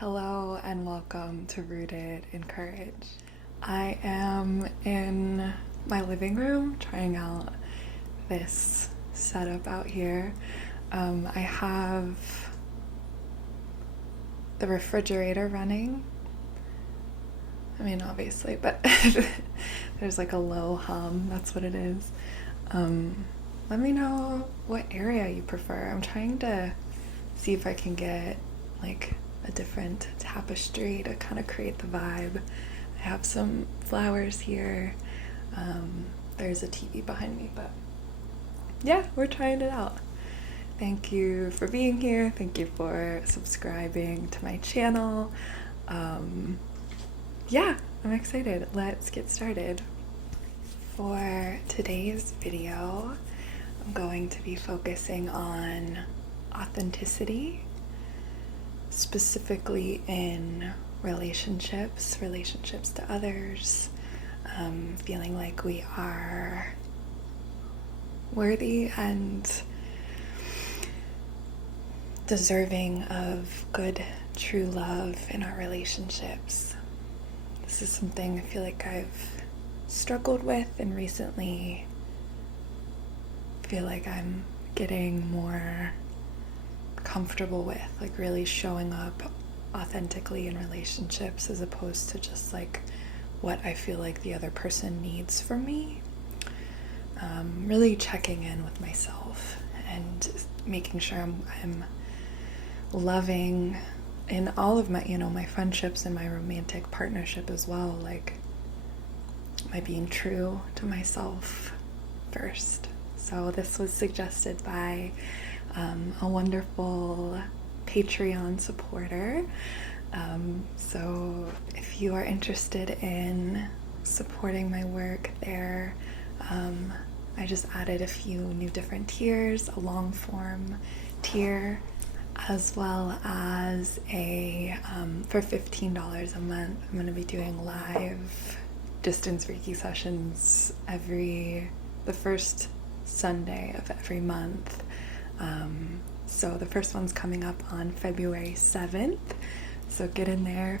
Hello and welcome to Rooted in Courage. I am in my living room trying out this setup out here. I have the refrigerator running. I mean, obviously, but there's like a low hum. That's what it is. Let me know what area you prefer. I'm trying to see if I can get like a different tapestry to kind of create the vibe. I have some flowers here. There's a TV behind me, but yeah, we're trying it out. Thank you for being here. Thank you for subscribing to my channel. Yeah, I'm excited. Let's get started. For today's video, I'm going to be focusing on authenticity, specifically in relationships to others, feeling like we are worthy and deserving of good, true love in our relationships. This is something I feel like I've struggled with, and recently feel like I'm getting more comfortable with, like really showing up authentically in relationships as opposed to just like what I feel like the other person needs from me. Really checking in with myself and making sure I'm loving in all of my, my friendships and my romantic partnership as well. Like, am I being true to myself first? So this was suggested by a wonderful Patreon supporter. So if you are interested in supporting my work there, I just added a few new different tiers, a long form tier, as well as a for $15 a month, I'm going to be doing live distance Reiki sessions the first Sunday of every month. So the first one's coming up on February 7th. So get in there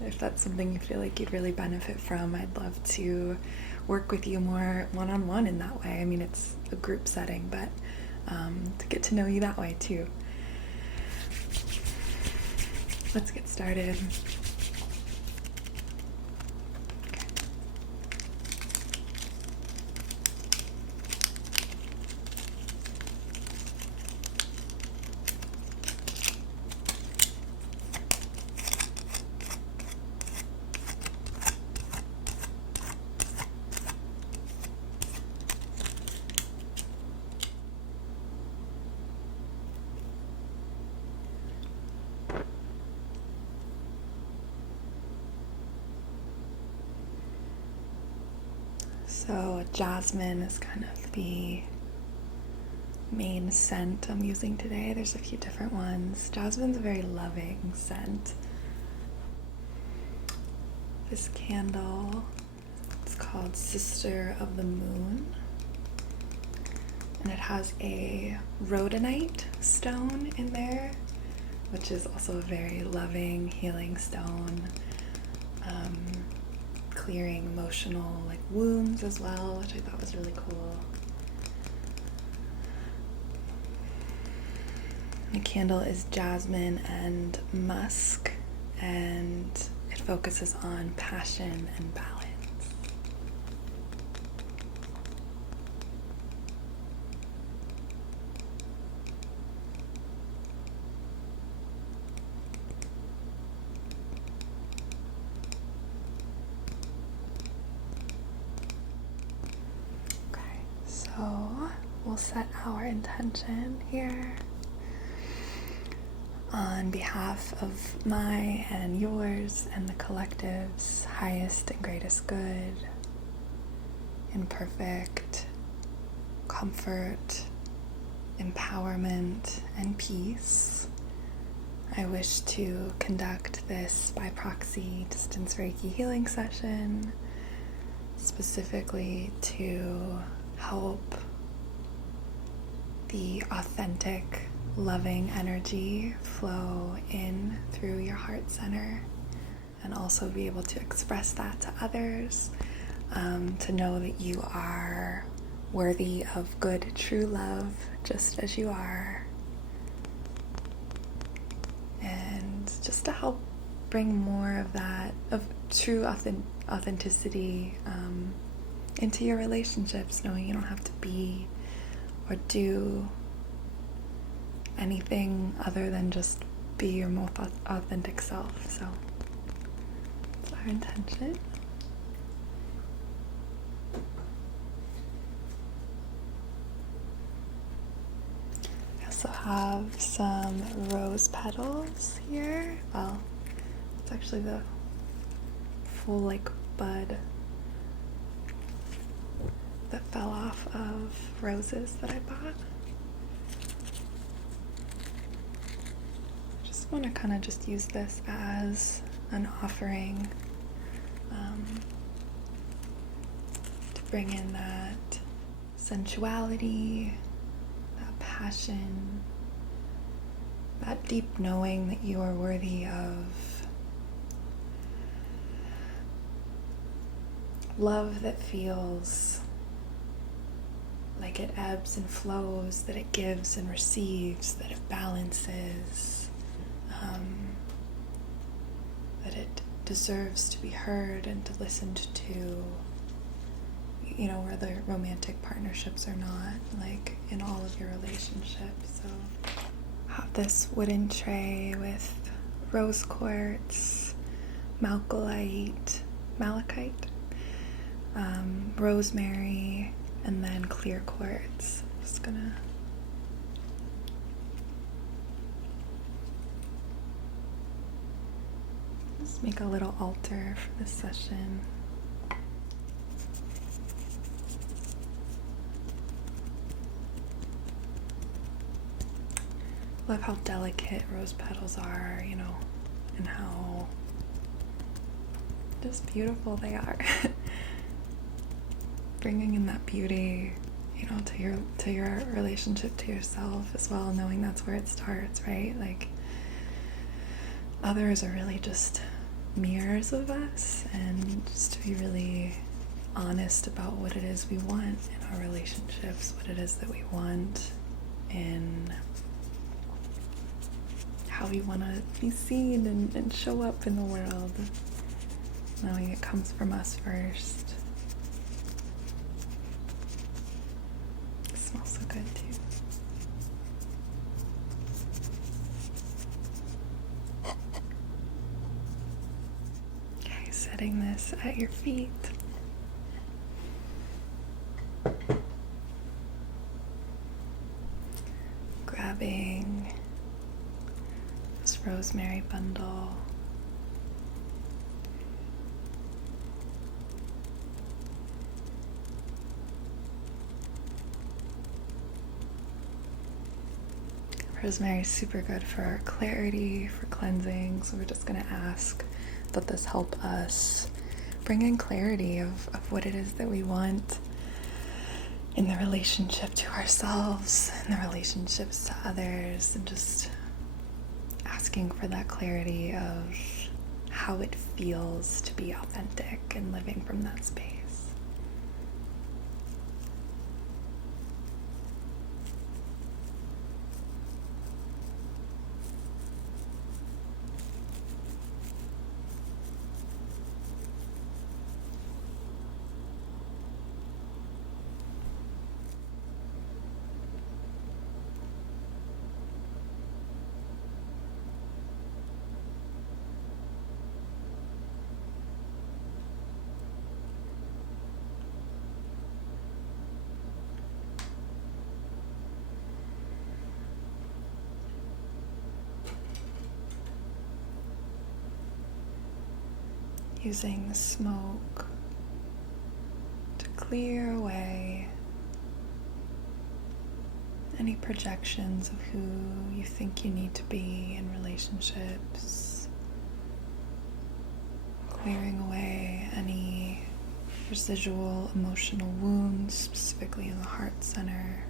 if that's something you feel like you'd really benefit from. I'd love to work with you more one-on-one in that way. I mean, it's a group setting, but to get to know you that way too. Let's get started. So jasmine is kind of the main scent I'm using today. There's a few different ones. Jasmine's a very loving scent. This candle, it's called Sister of the Moon, and it has a rhodonite stone in there, which is also a very loving, healing stone. Clearing emotional like wounds as well, which I thought was really cool. The candle is jasmine and musk, and it focuses on passion and balance. So we'll set our intention here on behalf of my and yours and the collective's highest and greatest good, in perfect comfort, empowerment, and peace. I wish to conduct this by proxy distance Reiki healing session, specifically to help the authentic loving energy flow in through your heart center, and also be able to express that to others, to know that you are worthy of good, true love, just as you are. And just to help bring more of that, of true authenticity into your relationships, knowing you don't have to be or do anything other than just be your most authentic self. So that's our intention. I also have some rose petals here. Well, it's actually the full bud that fell off of roses that I bought. I just want to kind of just use this as an offering to bring in that sensuality, that passion, that deep knowing that you are worthy of love that feels like it ebbs and flows, that it gives and receives, that it balances, that it deserves to be heard and to listened to, whether romantic partnerships or not, like in all of your relationships. So I have this wooden tray with rose quartz, malachite, rosemary, and then clear quartz. Just gonna just make a little altar for this session. Love how delicate rose petals are, and how just beautiful they are. Bringing in that beauty, to your relationship to yourself as well, knowing that's where it starts, right? Like, others are really just mirrors of us, and just to be really honest about what it is we want in our relationships, what it is that we want in how we want to be seen and show up in the world, knowing it comes from us first. It smells so good too. Okay, setting this at your feet. Grabbing this Rosemary Bundle. Rosemary is super good for clarity, for cleansing, so we're just going to ask that this help us bring in clarity of what it is that we want in the relationship to ourselves, in the relationships to others, and just asking for that clarity of how it feels to be authentic and living from that space. Using the smoke to clear away any projections of who you think you need to be in relationships, clearing away any residual emotional wounds, specifically in the heart center,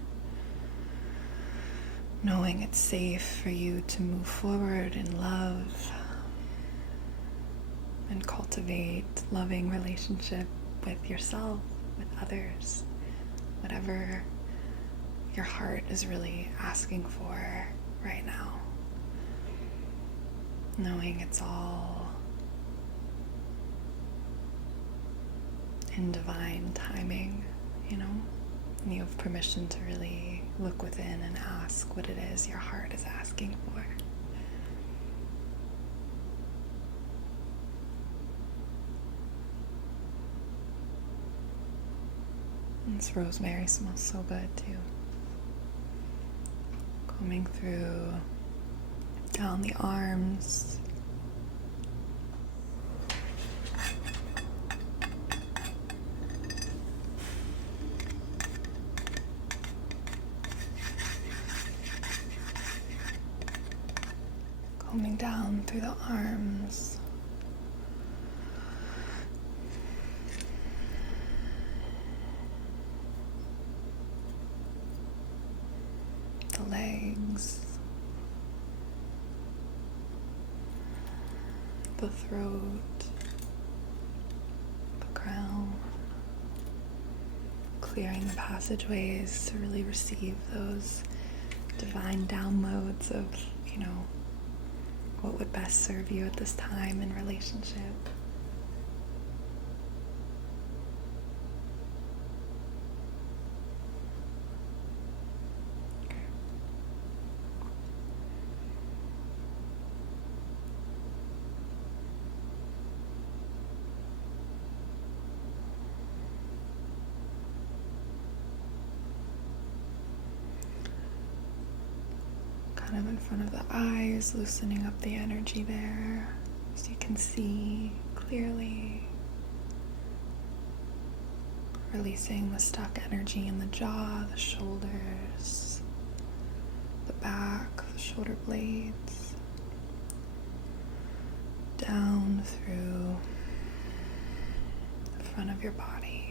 knowing it's safe for you to move forward in love and cultivate loving relationship with yourself, with others, whatever your heart is really asking for right now. Knowing it's all in divine timing, and you have permission to really look within and ask what it is your heart is asking for. And this rosemary smells so good too. Combing through down the arms, combing down through the arms, the legs, the throat, the crown, clearing the passageways to really receive those divine downloads of, what would best serve you at this time in relationship. Kind of in front of the eyes, loosening up the energy there so you can see clearly. Releasing the stuck energy in the jaw, the shoulders, the back, the shoulder blades, down through the front of your body.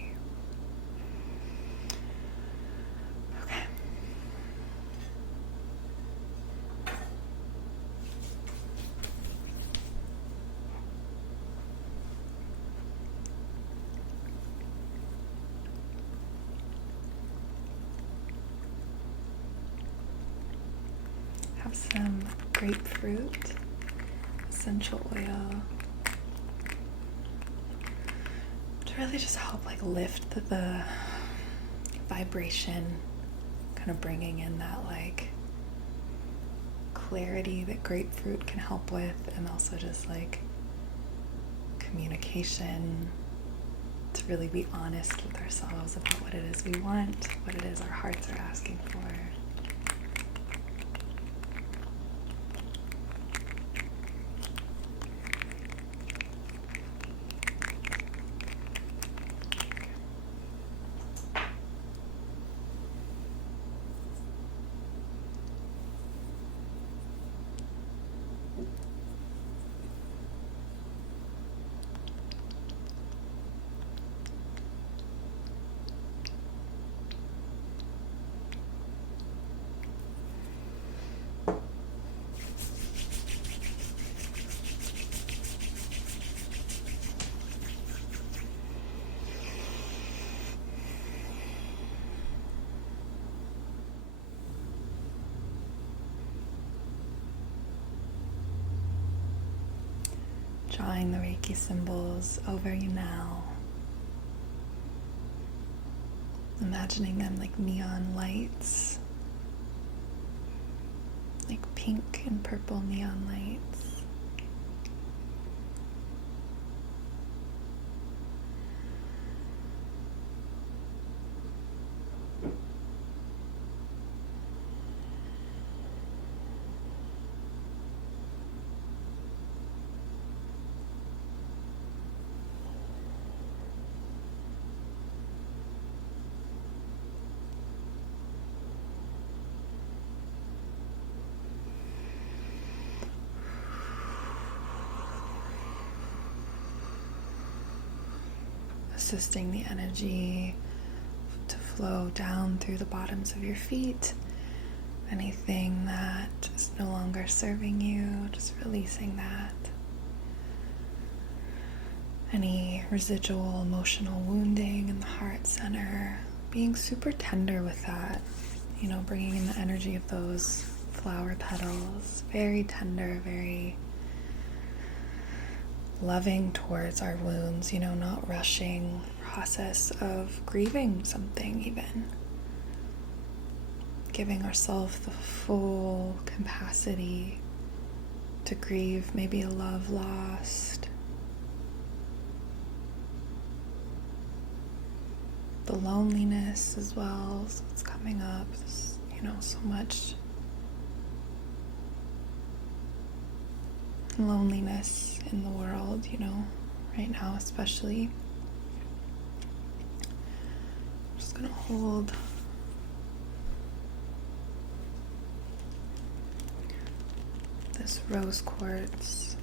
Have some grapefruit essential oil to really just help lift the vibration, kind of bringing in that clarity that grapefruit can help with, and also just communication, to really be honest with ourselves about what it is we want, what it is our hearts are asking for. Drawing the Reiki symbols over you now. Imagining them like neon lights, like pink and purple neon lights. Assisting the energy to flow down through the bottoms of your feet anything that is no longer serving you, just releasing that. Any residual emotional wounding in the heart center, being super tender with that, bringing in the energy of those flower petals, very tender, very loving towards our wounds, not rushing process of grieving something even. Giving ourselves the full capacity to grieve maybe a love lost, the loneliness as well, so it's coming up, so much loneliness in the world, right now especially. I'm just gonna hold this rose quartz.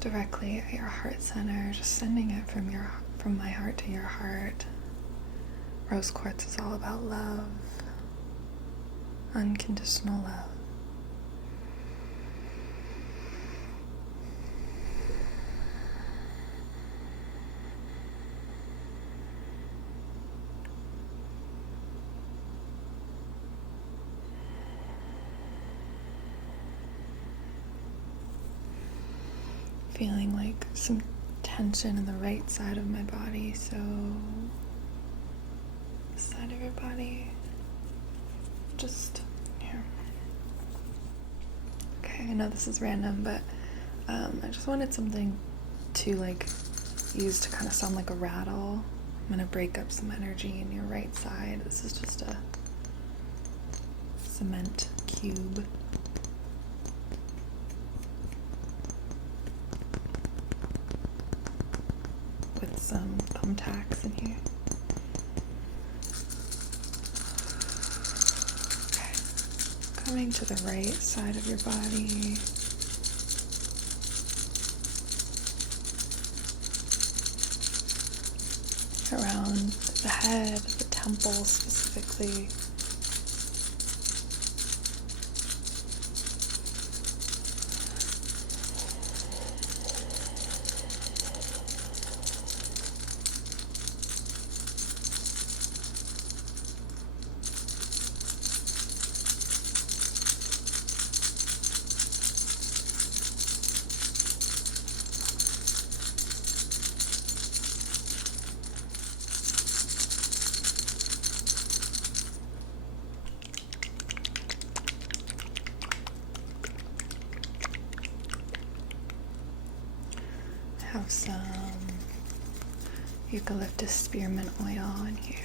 Directly at your heart center, just sending it from my heart to your heart. Rose quartz is all about love, unconditional love. Feeling like some tension in the right side of my body, so this side of your body, just here. Okay, I know this is random, but I just wanted something to use to kind of sound like a rattle. I'm gonna break up some energy in your right side. This is just a cement cube. With some thumbtacks in here. Okay. Coming to the right side of your body. Around the head, the temple specifically. Have some eucalyptus spearmint oil in here.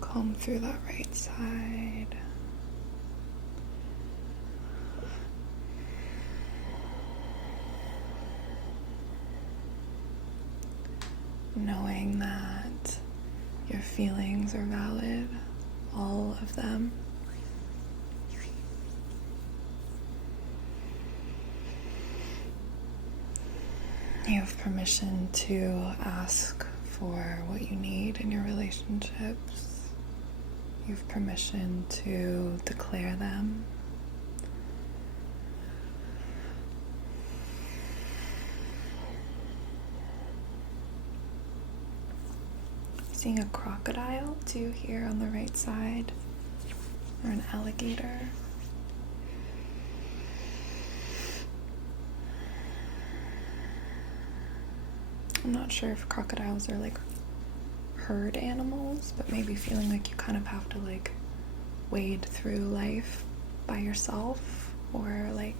Comb through that right side. Knowing that your feelings are valid, all of them. You have permission to ask for what you need in your relationships. You have permission to declare them. Seeing a crocodile too here on the right side, or an alligator. I'm not sure if crocodiles are herd animals, but maybe feeling like you kind of have to wade through life by yourself, or I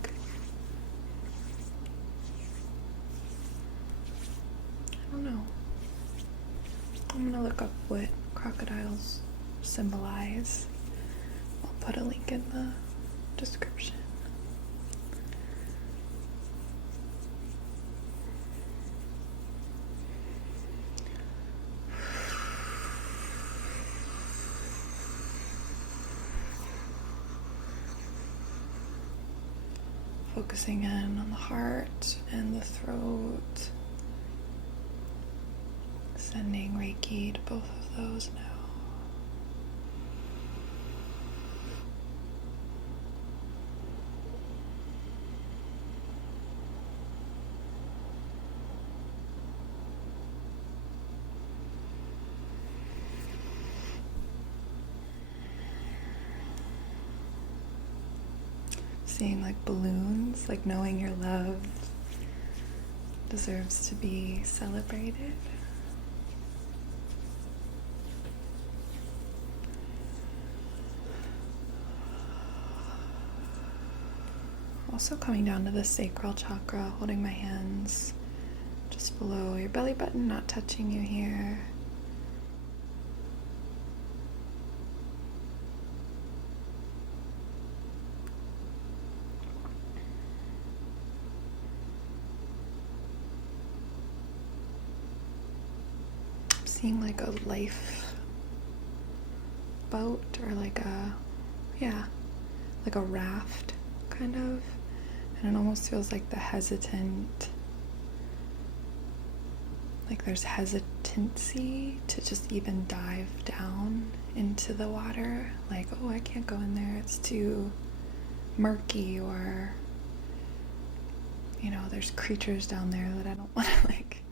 don't know. I'm gonna look up what crocodiles symbolize. I'll put a link in the description. Focusing in on the heart and the throat. Sending Reiki to both of those now. Seeing like balloons, like knowing your love deserves to be celebrated. Also coming down to the sacral chakra, holding my hands just below your belly button, not touching you here. Seeing like a life boat or like a raft kind of, and it almost feels like like there's hesitancy to just even dive down into the water, like, oh, I can't go in there, it's too murky, or there's creatures down there that I don't want to like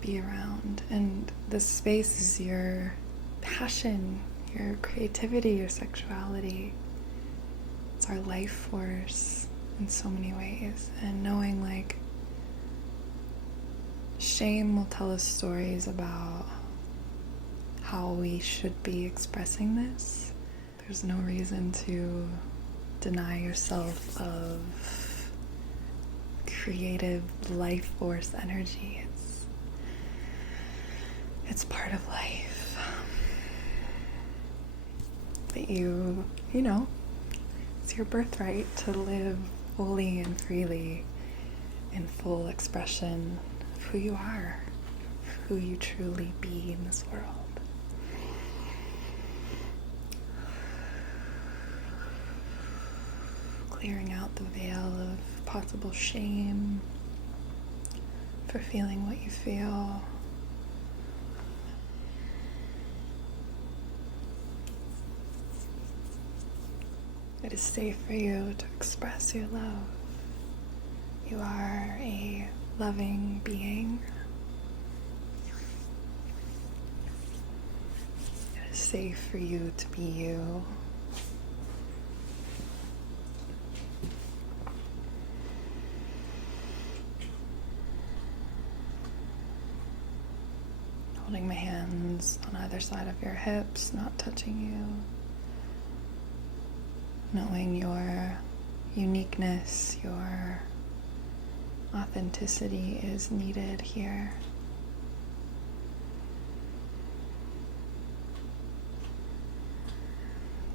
be around. And this space is your passion, your creativity, your sexuality. It's our life force in so many ways. And knowing like shame will tell us stories about how we should be expressing this. There's no reason to deny yourself of creative life force energy. It's part of life. That it's your birthright to live fully and freely in full expression of who you are, of who you truly be in this world. Clearing out the veil of possible shame for feeling what you feel. It is safe for you to express your love. You are a loving being. It is safe for you to be you. Holding my hands on either side of your hips, not touching you. Knowing your uniqueness, your authenticity is needed here.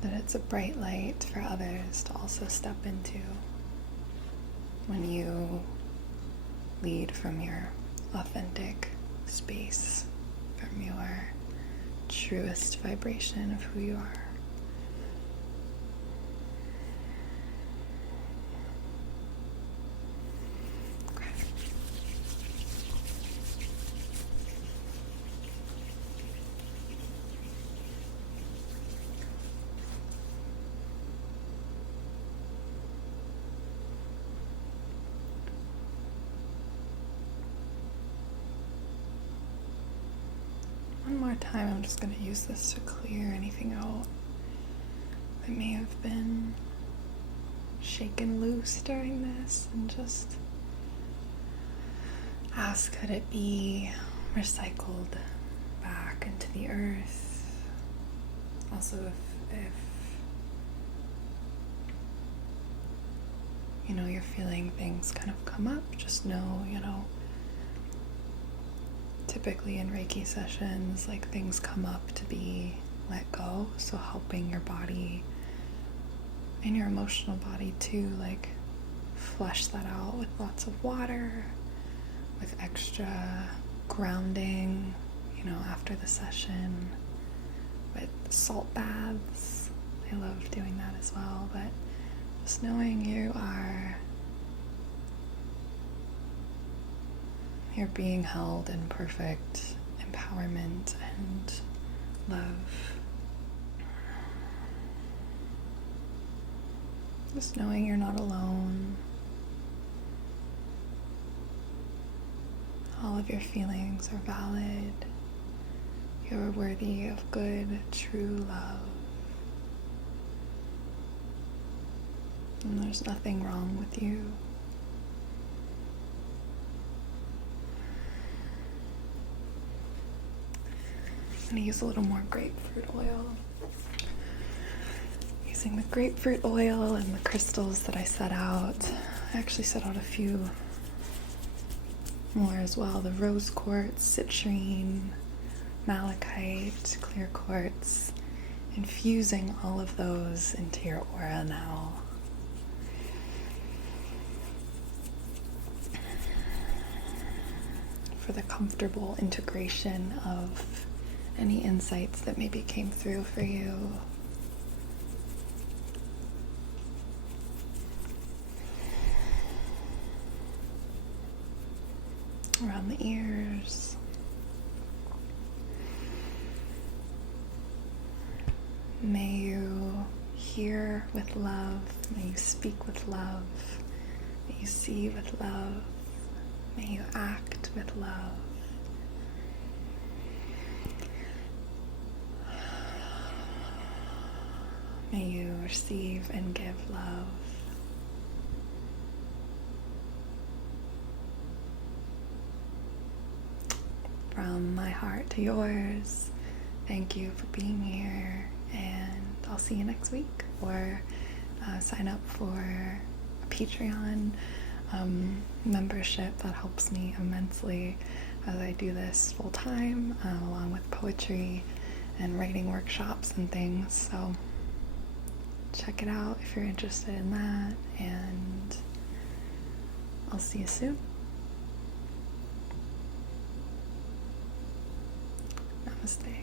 That it's a bright light for others to also step into when you lead from your authentic space, from your truest vibration of who you are. One more time, I'm just going to use this to clear anything out that may have been shaken loose during this, and just ask that it be recycled back into the earth. Also, if you're feeling things kind of come up, just know, typically in Reiki sessions, like things come up to be let go. So helping your body and your emotional body to like flush that out with lots of water, with extra grounding, after the session, with salt baths. I love doing that as well, but just knowing you're being held in perfect empowerment and love. Just knowing you're not alone. All of your feelings are valid. You're worthy of good, true love. And there's nothing wrong with you. I'm going to use a little more grapefruit oil. Using the grapefruit oil and the crystals that I set out. I actually set out a few more as well. The rose quartz, citrine, malachite, clear quartz. Infusing all of those into your aura now. For the comfortable integration of any insights that maybe came through for you. Around the ears. May you hear with love. May you speak with love. May you see with love. May you act with love. May you receive and give love. From my heart to yours, thank you for being here, and I'll see you next week. Or sign up for a Patreon membership. That helps me immensely as I do this full time, along with poetry and writing workshops and things. So check it out if you're interested in that, and I'll see you soon. Namaste.